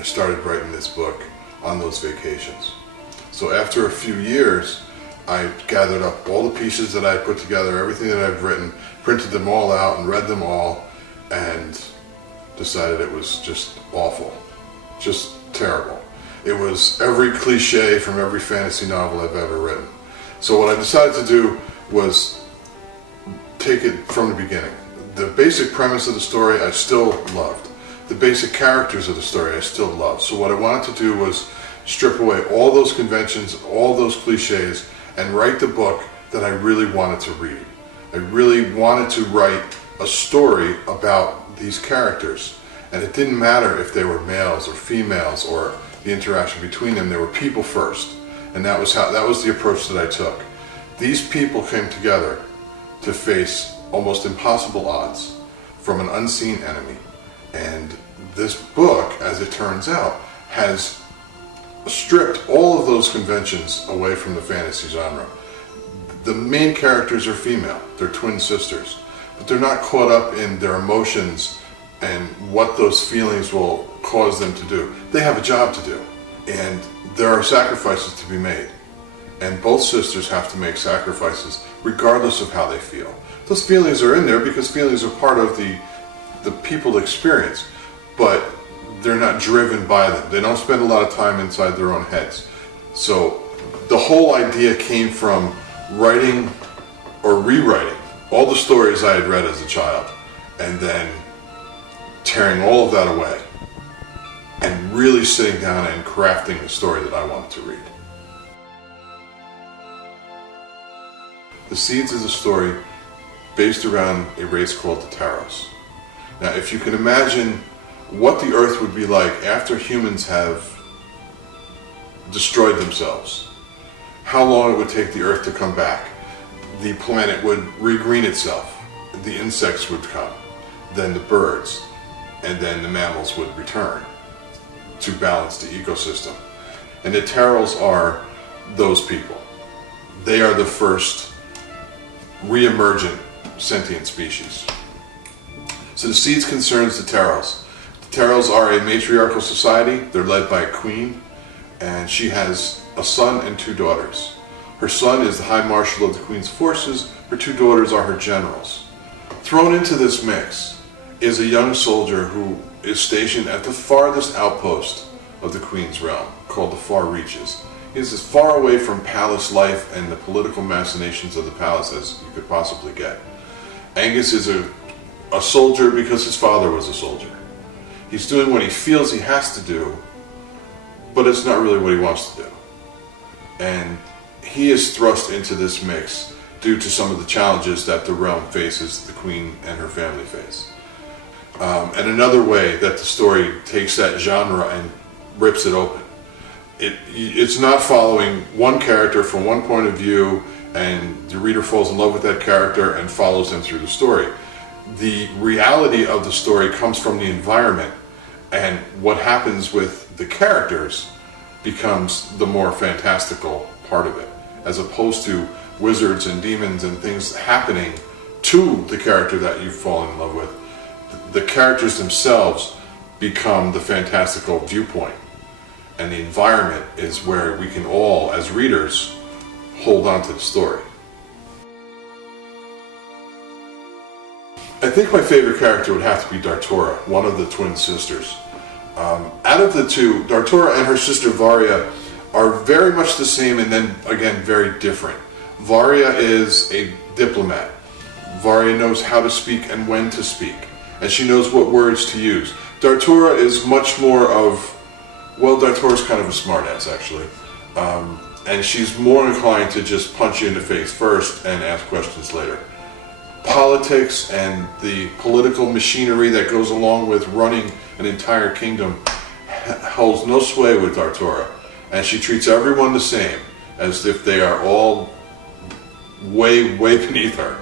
I started writing this book on those vacations. So after a few years, I gathered up all the pieces that I put together, everything that I've written, printed them all out and read them all, and decided it was just awful, just terrible. It was every cliche from every fantasy novel I've ever written. So what I decided to do was take it from the beginning. The basic premise of the story I still loved. The basic characters of the story I still loved. So what I wanted to do was strip away all those conventions, all those cliches, and write the book that I really wanted to read. I really wanted to write a story about these characters. And it didn't matter if they were males or females or the interaction between them. They were people first. And that was the approach that I took. These people came together to face almost impossible odds from an unseen enemy. And this book, as it turns out, has stripped all of those conventions away from the fantasy genre. The main characters are female. They're twin sisters. But they're not caught up in their emotions and what those feelings will cause them to do. They have a job to do. And there are sacrifices to be made. And both sisters have to make sacrifices regardless of how they feel. Those feelings are in there because feelings are part of the people experience, but they're not driven by them. They don't spend a lot of time inside their own heads. So the whole idea came from writing or rewriting all the stories I had read as a child, and then tearing all of that away and really sitting down and crafting the story that I wanted to read. The Seeds is a story based around a race called the Taros. Now, if you can imagine what the Earth would be like after humans have destroyed themselves, how long it would take the Earth to come back. The planet would regreen itself, the insects would come, then the birds, and then the mammals would return to balance the ecosystem. And the Taros are those people. They are the first re-emergent sentient species. So the Seeds concerns the Taros. The Taros are a matriarchal society. They're led by a queen, and she has a son and two daughters. Her son is the High Marshal of the Queen's forces. Her two daughters are her generals. Thrown into this mix is a young soldier who is stationed at the farthest outpost of the Queen's realm, called the Far Reaches. He is as far away from palace life and the political machinations of the palace as you could possibly get. Angus is a soldier because his father was a soldier. He's doing what he feels he has to do, but it's not really what he wants to do. And he is thrust into this mix due to some of the challenges that the realm faces, the Queen and her family face. And another way that the story takes that genre and rips it open. It's not following one character from one point of view and the reader falls in love with that character and follows them through the story. The reality of the story comes from the environment, and what happens with the characters becomes the more fantastical part of it, as opposed to wizards and demons and things happening to the character that you've fallen in love with. The characters themselves become the fantastical viewpoint, and the environment is where we can all, as readers, hold on to the story. I think my favorite character would have to be Dartora, one of the twin sisters. Out of the two, Dartora and her sister Varia are very much the same and then again very different. Varia is a diplomat. Varia knows how to speak and when to speak, and she knows what words to use. Dartora is much more of, well, Dartora's kind of a smartass actually. And she's more inclined to just punch you in the face first and ask questions later. Politics and the political machinery that goes along with running an entire kingdom holds no sway with Dartora, and she treats everyone the same, as if they are all way beneath her.